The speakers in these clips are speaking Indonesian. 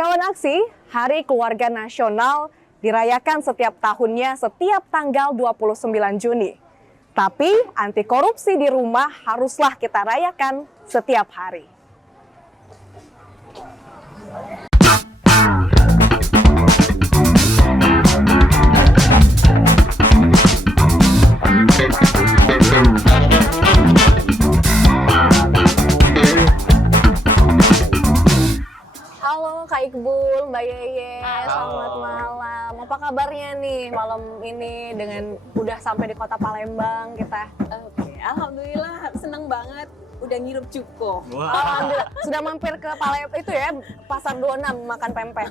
Kawan aksi, Hari Keluarga Nasional dirayakan setiap tahunnya setiap tanggal 29 Juni. Tapi anti korupsi di rumah haruslah kita rayakan setiap hari. Halo Kak Iqbal, Mbak Yeye, selamat malam. Apa kabarnya nih malam ini dengan udah sampai di kota Palembang kita? Oke, alhamdulillah seneng banget udah ngirup cuko. Wah. Alhamdulillah sudah mampir ke Palembang itu ya, Pasar 26 makan pempek.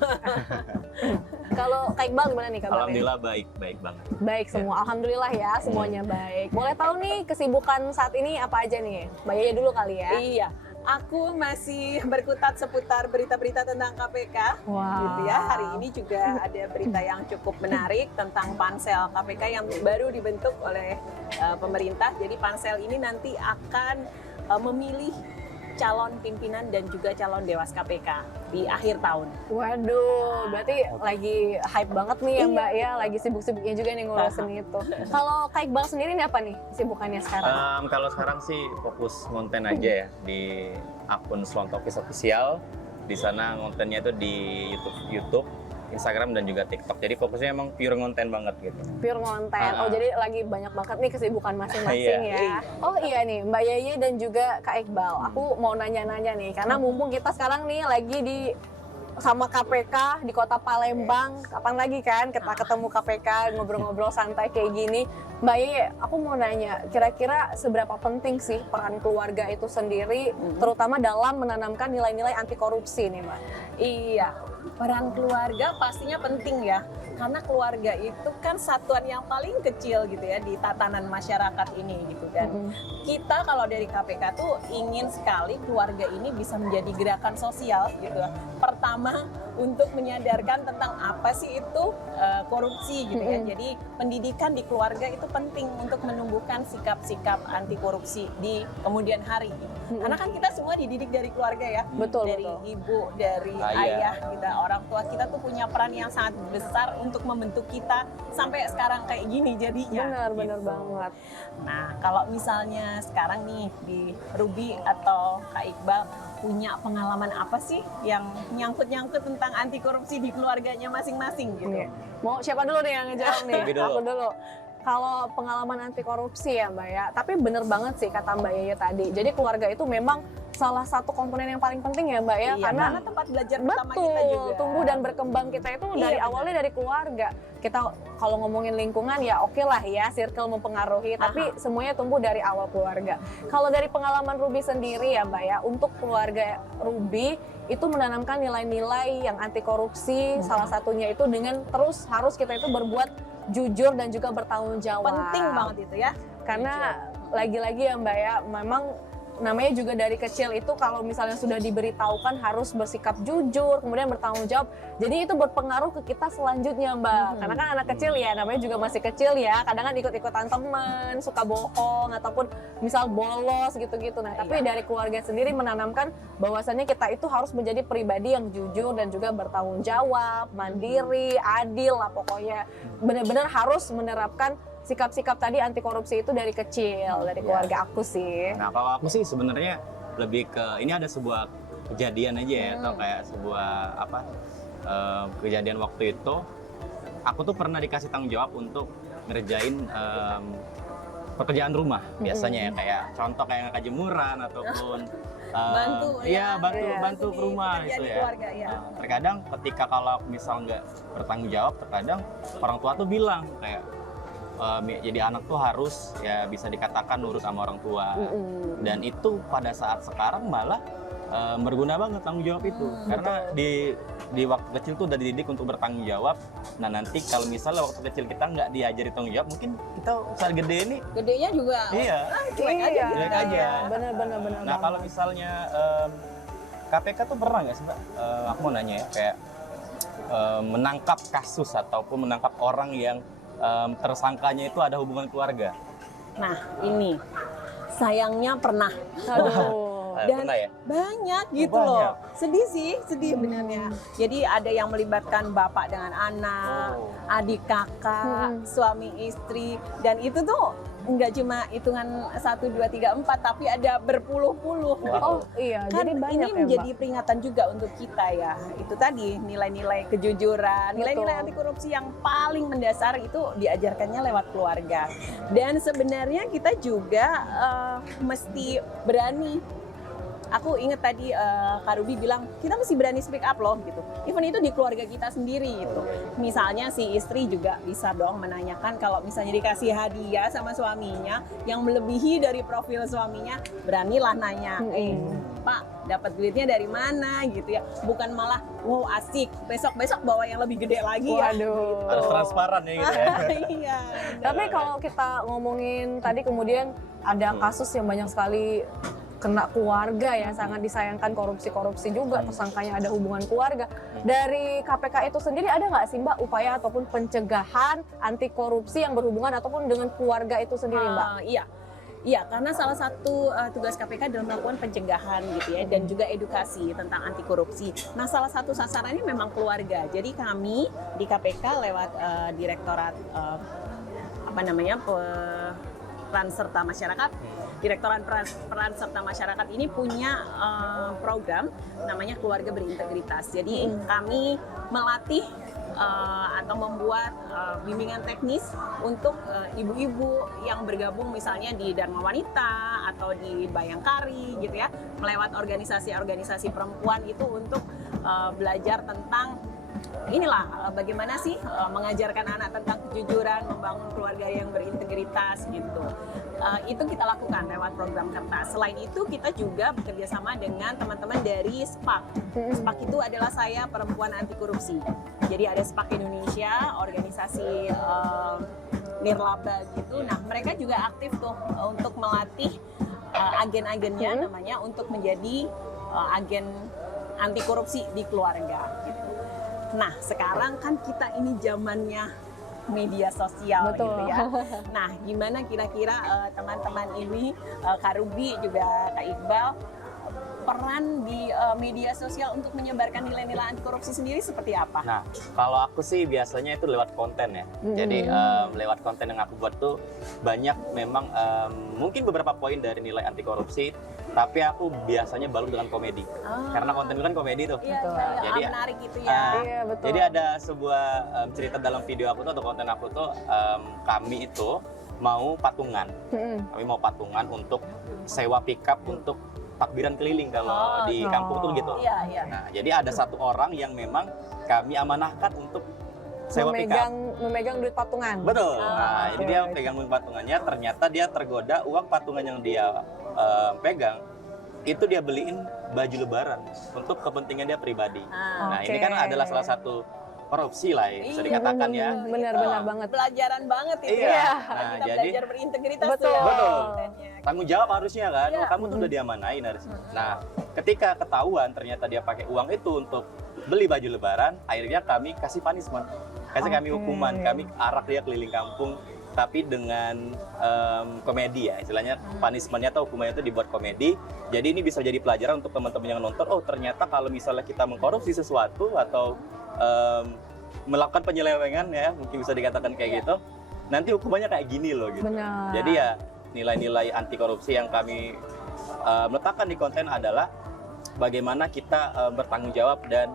Kalau Kak Iqbal gimana nih kabarnya? Alhamdulillah baik banget. Baik semua, alhamdulillah ya semuanya baik. Boleh tahu nih kesibukan saat ini apa aja nih? Mbak Yeye dulu kali ya. Iya, aku masih berkutat seputar berita-berita tentang KPK. Wow. Gitu ya. Hari ini juga ada berita yang cukup menarik tentang pansel KPK yang baru dibentuk oleh pemerintah. Jadi pansel ini nanti akan memilih calon pimpinan dan juga calon dewas KPK di akhir tahun. Waduh, berarti lagi hype banget nih ya Mbak ya, lagi sibuk-sibuknya juga nih ngurusin itu. Kalau Kak Iqbal sendiri ini apa nih kesibukannya sekarang? Kalau sekarang sih fokus konten aja ya di akun Slontokis Official. Di sana kontennya itu di YouTube, Instagram dan juga TikTok. Jadi fokusnya emang pure konten banget gitu. Pure konten. Oh, jadi lagi banyak banget nih kesibukan masing-masing ya. Iya. Oh iya nih, Mbak Yeye dan juga Kak Iqbal. Aku mau nanya-nanya nih, karena mumpung kita sekarang nih lagi di sama KPK di kota Palembang. Kapan lagi kan kita ketemu KPK ngobrol-ngobrol santai kayak gini. Mbak Yeye, aku mau nanya, kira-kira seberapa penting sih peran keluarga itu sendiri, terutama dalam menanamkan nilai-nilai anti korupsi nih Mbak? Iya, peran keluarga pastinya penting ya, karena keluarga itu kan satuan yang paling kecil gitu ya di tatanan masyarakat ini gitu. Dan kita kalau dari KPK tuh ingin sekali keluarga ini bisa menjadi gerakan sosial gitu. Pertama untuk menyadarkan tentang apa sih itu korupsi gitu ya. Jadi pendidikan di keluarga itu penting untuk menumbuhkan sikap-sikap anti korupsi di kemudian hari. Karena kan kita semua dididik dari keluarga ya, Betul, dari betul. ibu, dari ayah kita, orang tua kita tuh punya peran yang sangat besar untuk membentuk kita sampai sekarang kayak gini jadinya. Benar gitu. banget. Nah, kalau misalnya sekarang nih di Ruby atau Kak Iqbal punya pengalaman apa sih yang nyangkut-nyangkut tentang anti korupsi di keluarganya masing-masing gitu? Iya. Mau siapa dulu nih yang ngejawab nih? Ruby dulu. Aku dulu. Kalau pengalaman anti korupsi ya Mbak ya, tapi bener banget sih kata Mbak Yeye tadi. Jadi keluarga itu memang salah satu komponen yang paling penting ya Mbak ya, Iya, karena tempat belajar pertama kita betul, juga. tumbuh dan berkembang kita itu dari Iya, awalnya dari keluarga. Kita kalau ngomongin lingkungan ya oke lah ya, circle mempengaruhi, tapi semuanya tumbuh dari awal keluarga. Kalau dari pengalaman Ruby sendiri ya Mbak ya, untuk keluarga Ruby itu menanamkan nilai-nilai yang anti korupsi, salah satunya itu dengan terus harus kita itu berbuat jujur dan juga bertanggung jawab. Penting banget itu ya. Karena lagi-lagi ya Mbak ya, memang namanya juga dari kecil itu kalau misalnya sudah diberitahukan harus bersikap jujur, kemudian bertanggung jawab. Jadi itu berpengaruh ke kita selanjutnya Mbak. Karena kan anak kecil ya, namanya juga masih kecil ya, kadang kan ikut-ikutan teman, suka bohong ataupun misal bolos gitu-gitu. Nah, tapi dari keluarga sendiri menanamkan bahwasannya kita itu harus menjadi pribadi yang jujur dan juga bertanggung jawab, mandiri, adil lah pokoknya. Benar-benar harus menerapkan sikap-sikap tadi anti korupsi itu dari kecil, dari keluarga aku sih. Nah kalau aku sih sebenarnya lebih ke ini ada sebuah kejadian aja ya, atau kayak sebuah kejadian waktu itu. Aku tuh pernah dikasih tanggung jawab untuk ngerjain pekerjaan rumah biasanya ya, kayak contoh kayak ngangkat jemuran ataupun bantu ke rumah gitu ya. Keluarga, ya. Terkadang ketika kalau misal nggak bertanggung jawab, terkadang orang tua tuh bilang kayak jadi anak tuh harus ya bisa dikatakan nurut sama orang tua. Dan itu pada saat sekarang malah berguna banget tanggung jawab itu. Karena di waktu kecil tuh udah dididik untuk bertanggung jawab. Nah nanti kalau misalnya waktu kecil kita nggak diajari tanggung jawab, mungkin kita saat gede ini Gedenya juga cuek aja. cuek aja. Bener. Nah kalau misalnya KPK tuh pernah nggak sih Mbak? Aku mau nanya ya, kayak menangkap kasus ataupun menangkap orang yang tersangkanya itu ada hubungan keluarga. Nah, ini sayangnya pernah. Aduh. Dan pernah ya? banyak gitu banyak. loh. Sedih sih, sedih benernya. Jadi ada yang melibatkan bapak dengan anak, Oh. adik kakak, suami istri, dan itu tuh nggak cuma hitungan 1, 2, 3, 4, tapi ada berpuluh-puluh. Wow. Oh iya, Kan jadi banyak ini ya menjadi Mbak. peringatan juga untuk kita ya. Itu tadi nilai-nilai kejujuran, nilai-nilai Betul. anti korupsi yang paling mendasar itu diajarkannya lewat keluarga. Dan sebenarnya kita juga mesti berani. Aku inget tadi Kak Ruby bilang kita mesti berani speak up loh gitu. Even itu di keluarga kita sendiri gitu. Misalnya si istri juga bisa dong menanyakan kalau misalnya dikasih hadiah sama suaminya yang melebihi dari profil suaminya, beranilah nanya, Pak dapat duitnya dari mana gitu ya. Bukan malah wow asik, besok-besok bawa yang lebih gede lagi ya. Waduh. Harus transparan ya gitu ya. Iya. Tapi kalau kita ngomongin tadi kemudian ada kasus yang banyak sekali kena keluarga ya, sangat disayangkan korupsi-korupsi juga, tersangkanya ada hubungan keluarga. Dari KPK itu sendiri ada nggak sih Mbak upaya ataupun pencegahan anti korupsi yang berhubungan ataupun dengan keluarga itu sendiri Mbak? Iya, karena salah satu tugas KPK adalah melakukan pencegahan gitu ya, dan juga edukasi tentang anti korupsi. Nah, salah satu sasarannya memang keluarga. Jadi kami di KPK lewat Direktorat Peran Serta Masyarakat, Direktorat Peran Serta Masyarakat ini punya program namanya Keluarga Berintegritas. Jadi kami melatih atau membuat bimbingan teknis untuk ibu-ibu yang bergabung misalnya di Dharma Wanita atau di Bayangkari gitu ya, melewat organisasi-organisasi perempuan itu untuk belajar tentang inilah bagaimana sih mengajarkan anak tentang kejujuran, membangun keluarga yang berintegritas gitu. Itu kita lakukan lewat program Kertas. Selain itu kita juga bekerja sama dengan teman-teman dari SPAK. SPAK itu adalah Saya Perempuan Anti Korupsi. Jadi ada SPAK Indonesia, organisasi nirlaba gitu. Nah mereka juga aktif tuh untuk melatih agen-agennya namanya untuk menjadi agen anti korupsi di keluarga gitu. Nah sekarang kan kita ini zamannya media sosial. Betul. Gitu ya. Nah gimana kira-kira teman-teman ini, Kak Ruby juga Kak Iqbal, peran di media sosial untuk menyebarkan nilai-nilai anti korupsi sendiri seperti apa? Nah, kalau aku sih biasanya itu lewat konten ya. Jadi lewat konten yang aku buat tuh banyak memang mungkin beberapa poin dari nilai anti korupsi, tapi aku biasanya balut dengan komedi. Karena konten itu kan komedi tuh. Iya, Jadi menarik gitu ya. Iya, betul. Jadi ada sebuah cerita dalam video aku tuh atau konten aku tuh, kami itu mau patungan. Kami mau patungan untuk sewa pickup untuk takbiran keliling kalau di kampung tuh gitu. Iya, iya. Nah, jadi ada satu orang yang memang kami amanahkan untuk sewa pickup. memegang duit patungan. Betul. Nah, oke. ini dia pegang duit patungannya. Ternyata dia tergoda uang patungan yang dia pegang itu dia beliin baju lebaran untuk kepentingan dia pribadi. Nah, ini kan adalah salah satu korupsi lah ya, bisa dikatakan ya. Benar-benar banget. Pelajaran banget itu Iya. ya. Nah, Kita jadi belajar berintegritas Betul. tuh ya. Betul. kontennya. tanggung jawab harusnya kan, Iya. oh, kamu tuh udah diamanain harusnya. Nah, ketika ketahuan ternyata dia pakai uang itu untuk beli baju lebaran, akhirnya kami kasih punishment, kami hukuman, kami arak dia keliling kampung, tapi dengan komedi ya, istilahnya punishmentnya atau hukumannya itu dibuat komedi. Jadi ini bisa jadi pelajaran untuk teman-teman yang nonton, oh ternyata kalau misalnya kita mengkorupsi sesuatu atau melakukan penyelewengan ya, mungkin bisa dikatakan kayak gitu, nanti hukumannya kayak gini loh gitu. Benar. Jadi ya nilai-nilai anti korupsi yang kami meletakkan di konten adalah bagaimana kita bertanggung jawab dan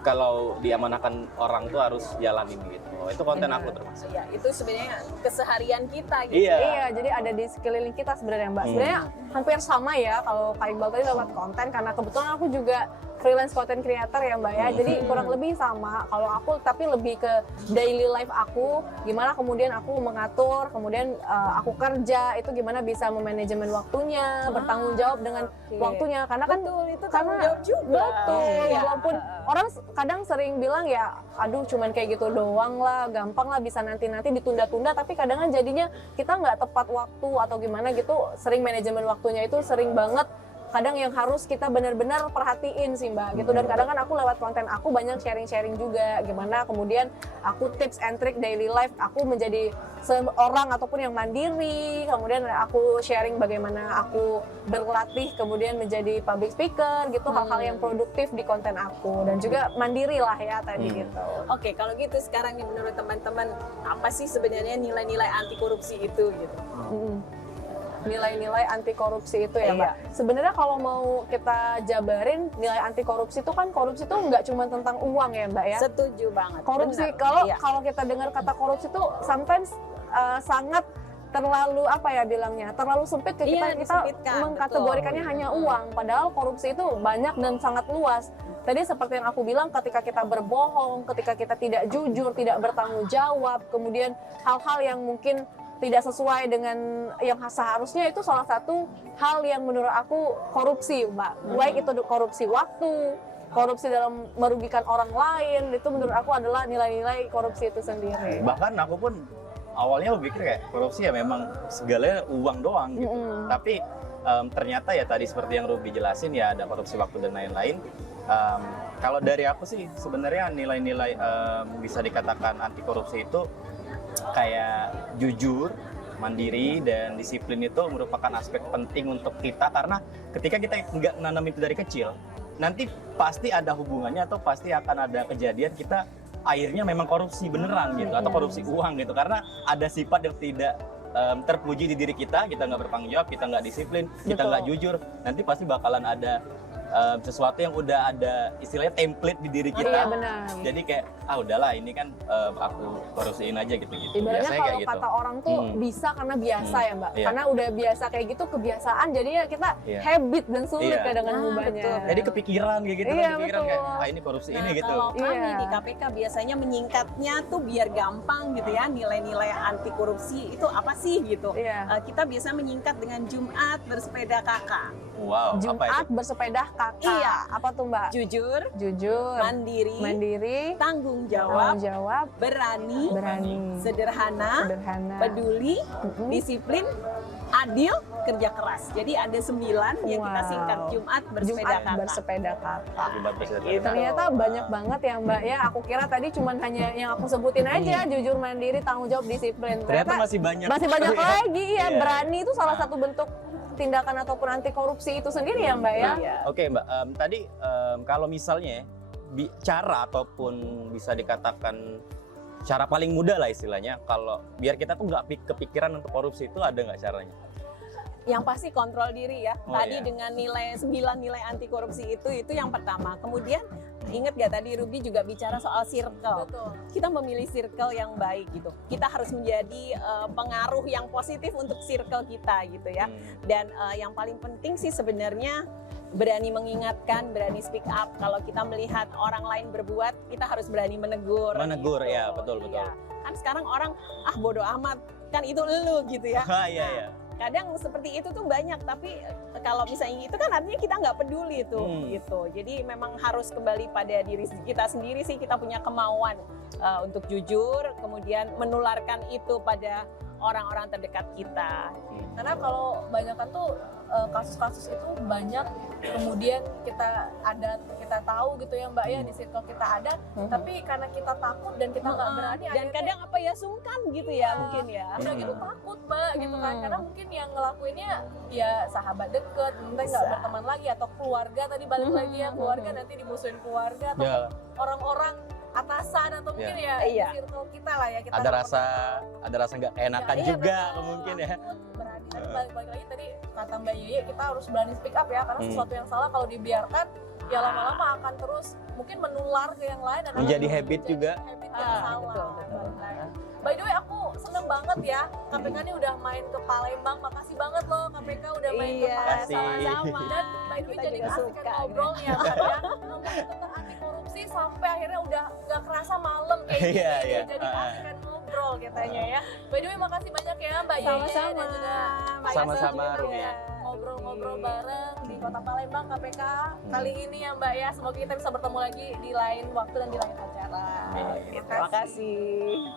kalau diamanahkan orang tuh harus jalanin gitu. Itu konten aku termasuk. Ya, itu sebenarnya keseharian kita gitu. Iya. Iya, jadi ada di sekeliling kita sebenarnya Mbak. Sebenarnya hampir sama ya kalau Kak Iqbal tadi lewat konten, karena kebetulan aku juga freelance content creator ya Mbak ya. Jadi kurang lebih sama kalau aku, tapi lebih ke daily life aku, gimana kemudian aku mengatur, kemudian aku kerja, itu gimana bisa memanajemen waktunya, bertanggung jawab dengan waktunya. Karena kan Betul, itu karena tanggung jawab juga. betul, Iya. walaupun orang kadang sering bilang ya, aduh cuman kayak gitu doang lah, gampang lah, bisa nanti-nanti ditunda-tunda, tapi kadang kan jadinya kita nggak tepat waktu atau gimana gitu, sering manajemen waktunya itu sering banget kadang yang harus kita benar-benar perhatiin sih Mbak gitu. Dan kadang kan aku lewat konten aku banyak sharing-sharing juga gimana kemudian aku tips and trick daily life aku menjadi seorang ataupun yang mandiri, kemudian aku sharing bagaimana aku berlatih kemudian menjadi public speaker gitu, hal-hal yang produktif di konten aku dan juga mandiri lah ya tadi gitu. Oke, kalau gitu sekarang nih menurut teman-teman apa sih sebenarnya nilai-nilai anti korupsi itu gitu? Nilai-nilai anti korupsi itu ya Mbak. Sebenarnya kalau mau kita jabarin nilai anti korupsi itu kan korupsi itu nggak cuma tentang uang ya Mbak ya. Setuju banget. Korupsi Benar. kalau kita dengar kata korupsi itu sometimes sangat terlalu apa ya bilangnya terlalu sempit ke kita disempitkan, mengkategorikannya hanya uang, padahal korupsi itu banyak dan sangat luas. Tadi seperti yang aku bilang, ketika kita berbohong, ketika kita tidak jujur, tidak bertanggung jawab, kemudian hal-hal yang mungkin tidak sesuai dengan yang seharusnya, itu salah satu hal yang menurut aku korupsi Mbak. Baik itu korupsi waktu, korupsi dalam merugikan orang lain, itu menurut aku adalah nilai-nilai korupsi itu sendiri. Bahkan aku pun awalnya berpikir kayak korupsi ya memang segalanya uang doang gitu. Tapi ternyata ya tadi seperti yang Ruby jelasin ya ada korupsi waktu dan lain-lain. Kalau dari aku sih sebenarnya nilai-nilai bisa dikatakan anti korupsi itu kayak jujur, mandiri, dan disiplin itu merupakan aspek penting untuk kita karena ketika kita nggak nanam itu dari kecil, nanti pasti ada hubungannya atau pasti akan ada kejadian kita akhirnya memang korupsi beneran gitu atau korupsi uang gitu karena ada sifat yang tidak terpuji di diri kita nggak bertanggung jawab, kita nggak disiplin, kita nggak jujur, nanti pasti bakalan ada sesuatu yang udah ada istilahnya template di diri kita. Iya benar. Jadi kayak udahlah ini kan aku korupsiin aja gitu. Ibaratnya kalau kayak kata orang tuh bisa karena biasa ya Mbak. Iya. Karena udah biasa kayak gitu kebiasaan jadinya kita habit dan sulit Iya. kadang mengubahnya. betul. Jadi kepikiran kayak gitu Iya, kepikiran kayak betul. ini korupsi ini Nah, gitu. kalau kami Iya. di KPK biasanya menyingkatnya tuh biar gampang gitu ya, nilai-nilai anti korupsi itu apa sih gitu. Iya. Kita biasa menyingkat dengan Jumat bersepeda kakak. Wow, apa Jumat itu? bersepeda kakak. Iya. Apa tuh Mbak? Jujur, Jujur, mandiri, mandiri, tanggung tanggung jawab, jawab, berani, berani, sederhana, sederhana, peduli, disiplin, adil, kerja keras. Jadi ada 9 yang kita Wow. singkat Jumat bersepeda Jumat kakak. bersepeda kakak. Jumat bersepeda Gitu. Ternyata banyak banget ya Mbak ya. Aku kira tadi cuman hanya yang aku sebutin aja, jujur, mandiri, tanggung jawab, disiplin. Ternyata masih banyak. Masih banyak lagi ya. Iya. Berani itu salah satu bentuk tindakan ataupun anti korupsi itu sendiri ya Mbak ya. Iya. Oke Mbak, tadi kalau misalnya cara ataupun bisa dikatakan cara paling mudah lah istilahnya, kalau biar kita tuh nggak kepikiran untuk korupsi itu ada nggak caranya? Yang pasti kontrol diri ya. Oh, Tadi iya. dengan nilai 9 nilai anti korupsi itu yang pertama. Kemudian ingat gak tadi Ruby juga bicara soal circle. Betul. Kita memilih circle yang baik gitu. Kita harus menjadi pengaruh yang positif untuk circle kita gitu ya. Dan yang paling penting sih sebenarnya berani mengingatkan, berani speak up. Kalau kita melihat orang lain berbuat, kita harus berani menegur. Menegur, gitu. ya, betul. Kan sekarang orang bodo amat, kan itu elu gitu ya. Iya, iya. Kadang seperti itu tuh banyak, tapi kalau misalnya itu kan artinya kita nggak peduli tuh gitu. Jadi memang harus kembali pada diri kita sendiri sih, kita punya kemauan untuk jujur, kemudian menularkan itu pada orang-orang terdekat kita. Karena kalau banyakan tuh kasus-kasus itu banyak kemudian kita tahu gitu ya Mbak ya di circle kita ada, tapi karena kita takut dan kita nggak berani Dan akhirnya kadang apa ya sungkan gitu ya mungkin ya. udah gitu takut Mbak gitu kan, karena mungkin yang ngelakuinnya ya sahabat deket, nanti nggak Bisa. berteman lagi, atau keluarga tadi balik lagi ya keluarga nanti dimusuhin keluarga atau Ya, orang-orang atasan atau mungkin ya Iya. di circle kita lah ya kita ada rasa nggak keenakan iya, juga betul. mungkin ya. Berani. Tapi balik lagi tadi kata Mbak Yeye, kita harus berani speak up ya, karena sesuatu yang salah kalau dibiarkan ya lama-lama akan terus mungkin menular ke yang lain dan akan Menjadi habit juga. habit yang salah. betul, betul. Balik lagi. By the way, aku seneng banget ya KPK ini udah main ke Palembang. Makasih banget loh KPK udah main ke Iya, Palembang. sama-sama. Dan by the way Kita jadi juga asik suka, kan ngobrolnya kan ya. Ngomongin tentang anti korupsi sampai akhirnya udah gak kerasa malam kayak gini. Iya, iya. Jadi asik kan ngobrol katanya ya. By the way, makasih banyak ya Mbak Yeye Sama-sama. dan juga Pak Sama-sama, Yasir Ruby. ya. Ngobrol-ngobrol bareng di Kota Palembang KPK kali ini ya Mbak ya. Semoga kita bisa bertemu lagi di lain waktu dan di lain acara. Terima kasih.